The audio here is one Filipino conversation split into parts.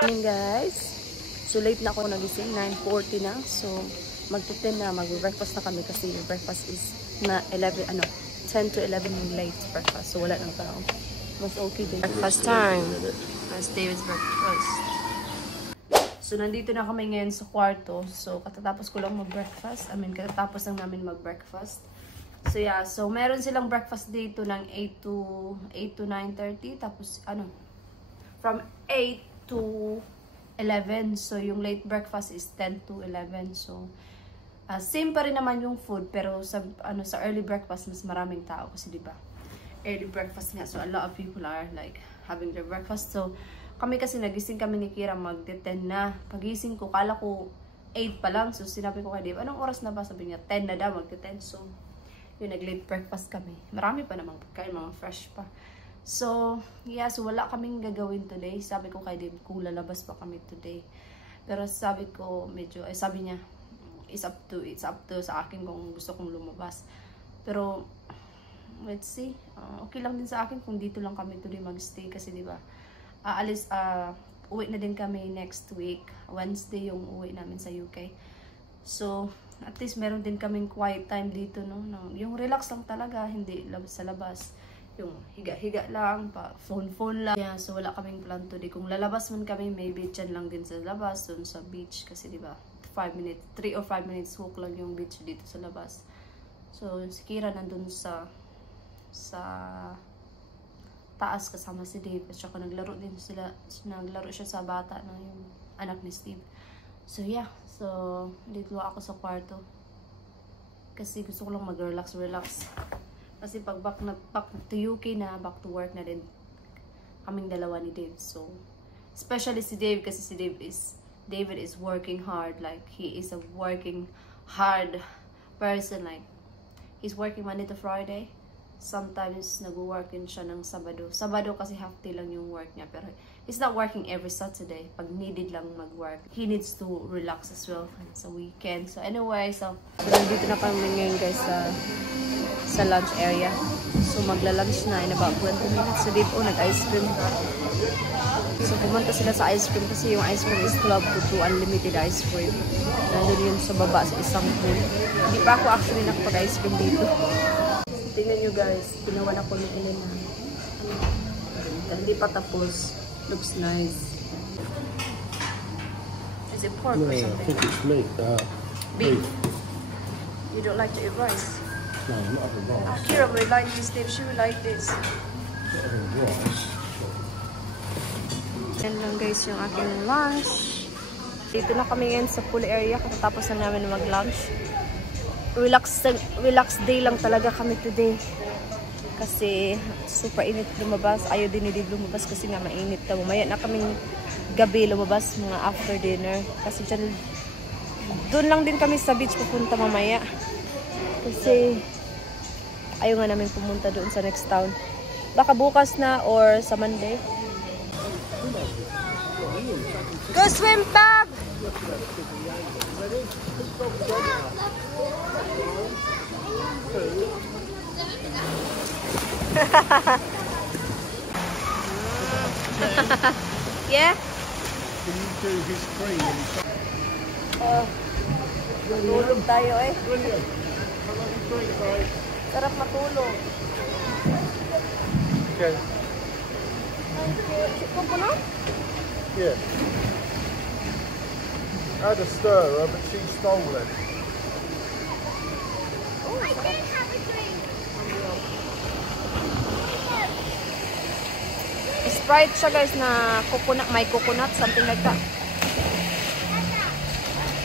Morning guys. So late na ako nagising, 9:40 na. So magte-10 na, mag-breakfast na kami kasi yung breakfast is na 10 to 11 yung late breakfast. So wala nang tao. Mas okay din. Breakfast time. Mas David's breakfast. So nandito na kami ngayon sa kwarto. So katatapos ko lang mag-breakfast. Katatapos lang namin mag-breakfast. So yeah, so meron silang breakfast dito ng 8 to 9:30. Tapos from 8 to 11. So, yung late breakfast is 10 to 11. So, same pa rin naman yung food. Pero sa early breakfast, mas maraming tao. Kasi, di ba? Early breakfast nga. So, a lot of people are like having their breakfast. So, kami kasi nagising kami ni Kira mag-10 na. Pagising ko, kala ko 8 pa lang. So, sinabi ko kay Dave, anong oras na ba? Sabi niya, 10 na daw, mag-10. So, yun, nag-late breakfast kami. Marami pa namang pagkain, mga fresh pa. So, yeah, so wala kaming gagawin today. Sabi ko kay Dave, kung lalabas pa kami today. Pero sabi ko, sabi niya, it's up to sa akin kung gusto kong lumabas. Pero, let's see. Okay lang din sa akin kung dito lang kami today magstay. Kasi diba, uwi na din kami next week. Wednesday yung uwi namin sa UK. So, at least meron din kaming quiet time dito, no? Yung relax lang talaga, hindi sa labas. Yung higa-higa lang, phone lang. Yeah, so wala kaming plan today. Kung lalabas man kami, maybe dyan lang din sa labas, dun sa beach. Kasi diba, 3 or 5 minutes walk lang yung beach dito sa labas. So, si Kira nandun sa taas kasama si Dave. At saka naglaro siya sa bata na yung anak ni Steve. So, yeah. So, dito ako sa kwarto. Kasi gusto ko lang mag-relax. Kasi pag back to UK na, back to work na din kaming dalawa ni Dave. So, especially si Dave kasi David is working hard. Like, he is a working hard person. Like, he's working Monday to Friday. Sometimes nag-work din siya ng Sabado. Sabado kasi half day lang yung work niya. Pero he's not working every Saturday. Pag needed lang mag-work. He needs to relax as well sa weekend. So anyway, so nandito na kami ngayon guys sa lunch area. So magla-lunch na in about 20 minutes. So dito nag-ice cream. So pumunta sila sa ice cream kasi yung ice cream is 12 to 2 unlimited ice cream. Nandun yun sa baba sa isang pool. Hindi pa ako actually nakapag-ice cream dito. Tingnan nyo guys, ginawa na ko ni Elena. Hindi pa tapos. Looks nice. Is it pork or something? I think it's meat. Beef. You don't like to eat rice? No, not the rice. Kira will like this, Dave. She will like this. Not the rice. Yan lang guys yung aking lunch. Dito na kami ngayon sa pool area. Katatapos na namin mag-lunch. Relax day lang talaga kami today. Kasi super init lumabas. Ayaw din ni Dave lumabas kasi nga mainit daw. Mamaya na kaming gabi lumabas mga after dinner. Kasi doon lang din kami sa beach pupunta mamaya. Kasi ayaw nga namin pumunta doon sa next town. Baka bukas na or sa Monday. Go swim, Pab! Yeah? Can you do his cream? Matulog tayo eh. Brilliant. I love your cream, guys. Sarap matulog. Okay. Coconut? Yeah. I had a stirrer, but she stole it. Oh, I did have a drink. Sprite siya guys na coconut, may coconut, something like that.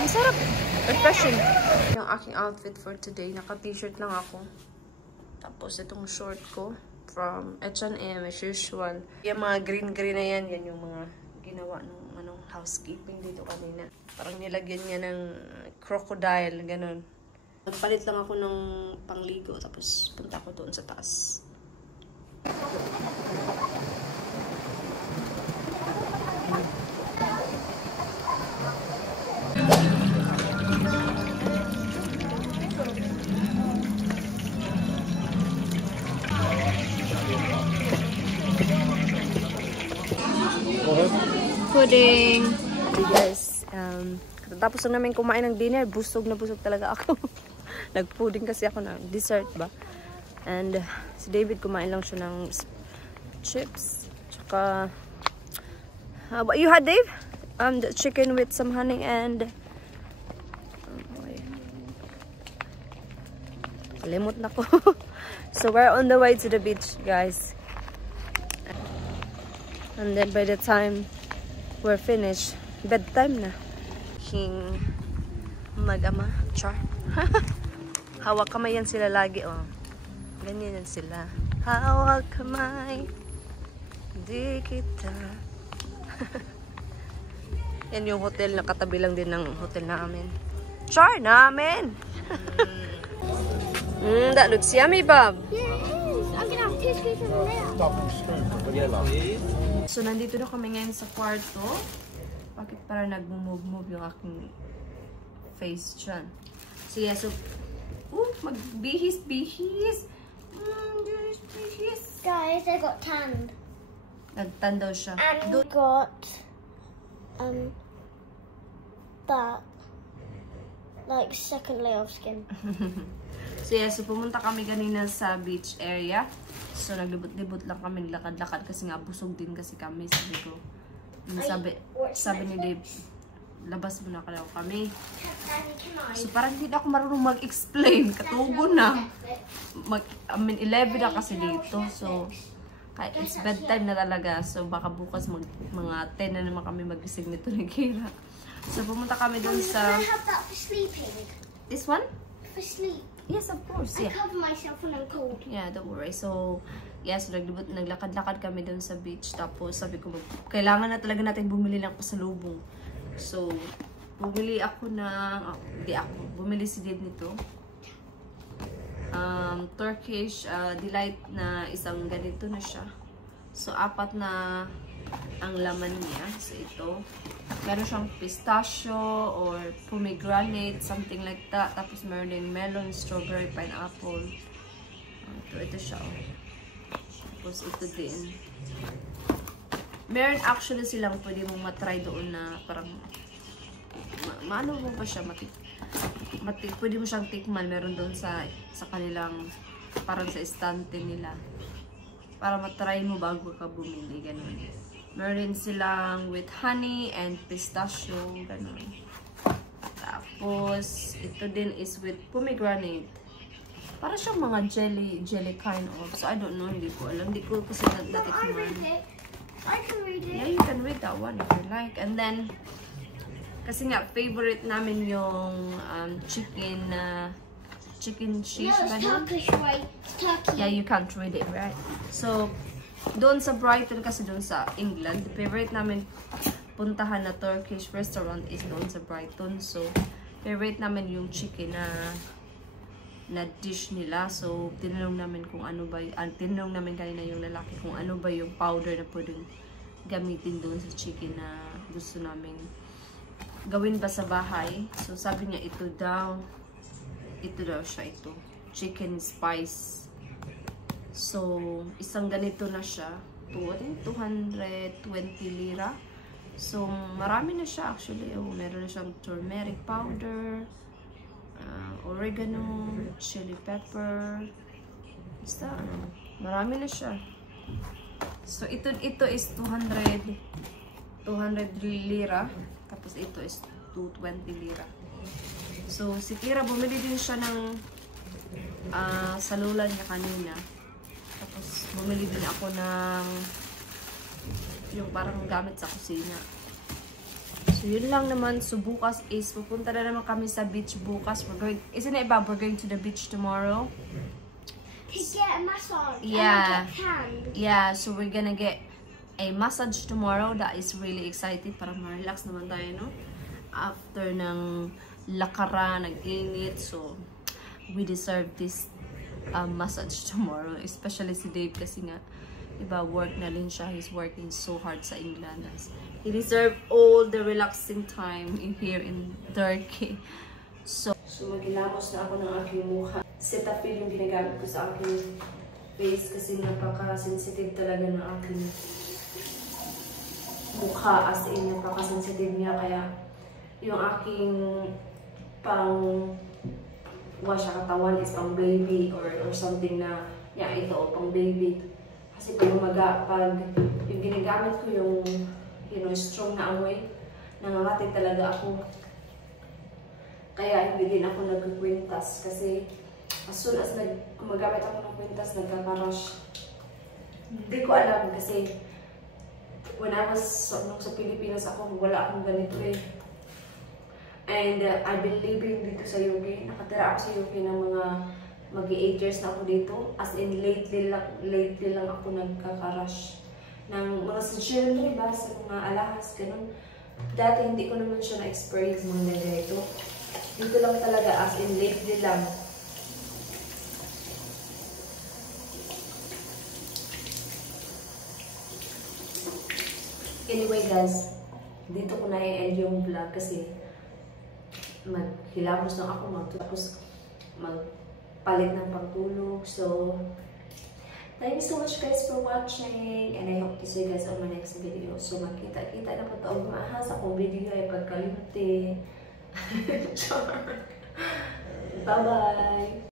Ang sarap. Refreshing. Yung aking outfit for today, naka-t-shirt lang ako. Tapos itong short ko from H&M as usual. Yung mga green na yan, yan yung mga ginawa ng housekeeping dito kanina. Parang nilagyan niya ng crocodile, ganun. Nagpalit lang ako ng pangligo, tapos punta ko doon sa taas. pudding. Okay guys, tapos na namin kumain ng dinner, busog na busog talaga ako. Nag-pudding kasi ako ng dessert ba. And si David kumain lang siya ng chips. Tsaka, what you had, Dave? The chicken with some honey and limot na ko. So we're on the way to the beach, guys. And then by the time we're finished, bedtime na. King mag-ama, char. Hawak kamay yan sila lagi, oh. Ganyan yan sila. Hawak kamay, di kita. Yan yung hotel na katabi lang din ng hotel namin. Char namin! That looks yummy, Bob. Yeah, it is. I'm gonna have 2 scoops of there. Double scoop of vanilla. So, nandito na kami ngayon sa kwarto. Bakit para nag-move yung aking face dyan? So, yeah, so, magbihis. Bihis. Guys, I got tanned. Nagtan daw siya. And we got that like second layer of skin. So yeah, so pumunta kami kanina sa beach area. So naglibot-libot lang kami, lakad-lakad kasi nga busog din kasi kami. Sabi ni Dave, labas muna ka daw kami. So parang hindi na ako marunong mag-explain. Katugo na. 11 na kasi dito. So it's bedtime na talaga. So baka bukas mga 10 na naman kami magising nito ni Kira. So pumunta kami doon sa... Can I have that for sleeping? This one? For sleep. Yes, of course. I Yeah. cover myself when I'm cold. Yeah, don't worry. So, yes, naglakad-lakad kami doon sa beach. Tapos, sabi ko, kailangan na talaga natin bumili ng pasalubong. So, bumili ako bumili si Dave nito. Turkish Delight na isang ganito na siya. So, 4 na ang laman niya. So, ito. Meron siyang pistachio or pomegranate, something like that. Tapos meron din melon, strawberry, pineapple. Ito siya. Oh. Tapos ito din. Meron actually silang pwede mong matry doon na parang maano mo pa siya, pwede mo siyang tikman. Meron doon sa kanilang parang sa estante nila. Para matry mo bago ka bumili. Ganun. Meron silang with honey and pistachio, ganun. Tapos, ito din is with pomegranate. Para siyang mga jelly kind of. So, I don't know, hindi ko alam. Hindi ko kasi natikman. I can read it. Yeah, you can read that one if you like. And then, kasi nga, favorite namin yung chicken cheese. No, it's Turkish, right? It's Turkey. Yeah, you can't read it, right? So, doon sa Brighton kasi doon sa England, favorite namin puntahan na Turkish restaurant is doon sa Brighton. So, favorite namin yung chicken na dish nila. So, tinanong namin kung ano ba, tinanong namin kanina yung lalaki kung ano ba yung powder na pwedeng gamitin doon sa chicken na gusto namin gawin ba sa bahay. So, sabi niya ito daw siya ito. Chicken spice. So, isang ganito na siya. 220 lira. So, marami na siya actually. Oh, meron na siyang turmeric powder, oregano, chili pepper. Basta, marami na siya. So, ito is 200 lira. Tapos, ito is 220 lira. So, si Kira, bumili din siya ng salulan niya kanina. Tapos, bumili din ako ng yung parang gamit sa kusina. So, yun lang naman. So, bukas is, pupunta na naman kami sa beach bukas. Isn't it about we're going to the beach tomorrow? To get a massage. Yeah. And get tanned. Yeah, so we're gonna get a massage tomorrow. That is really exciting. Para ma-relax naman tayo, no? After ng lakaran, nag-init. So, we deserve this massage tomorrow, especially si Dave kasi nga iba work na din siya. He's working so hard sa England. He deserves all the relaxing time here in Turkey. So magilamos na ako ng aking mukha. Cetaphil yung ginagamit ko sa aking face kasi napaka-sensitive talaga ng aking mukha, as in napaka-sensitive niya, kaya yung aking pang wash sa katawan is pang baby or something na ito pang baby. Kasi pag yung ginagamit ko yung strong na amoy, nangangatid talaga ako. Kaya hindi din ako nagkukwintas kasi as soon as gumagamit ako ng kwintas, nagkaka-rush. Hindi ko alam kasi when I was sa Pilipinas ako, wala akong ganito eh. And I've been living dito sa UK. Nakatira ako sa UK ng mga mag-8 years na ako dito. As in, lately lang ako nagkaka-rush ng mga siyempre ba, sa mga alahas, ganun. Dati hindi ko naman siya na-experience mga ganito. Dito lang talaga, as in, lately lang. Anyway guys, dito ko na i-end yung vlog kasi maghilamos lang ako tapos magpalit ng pagtulog. So, thank you so much guys for watching and I hope to see you guys on my next video. So, magkita-kita na po ito. Mahas akong video ay pagkalimti. Bye-bye!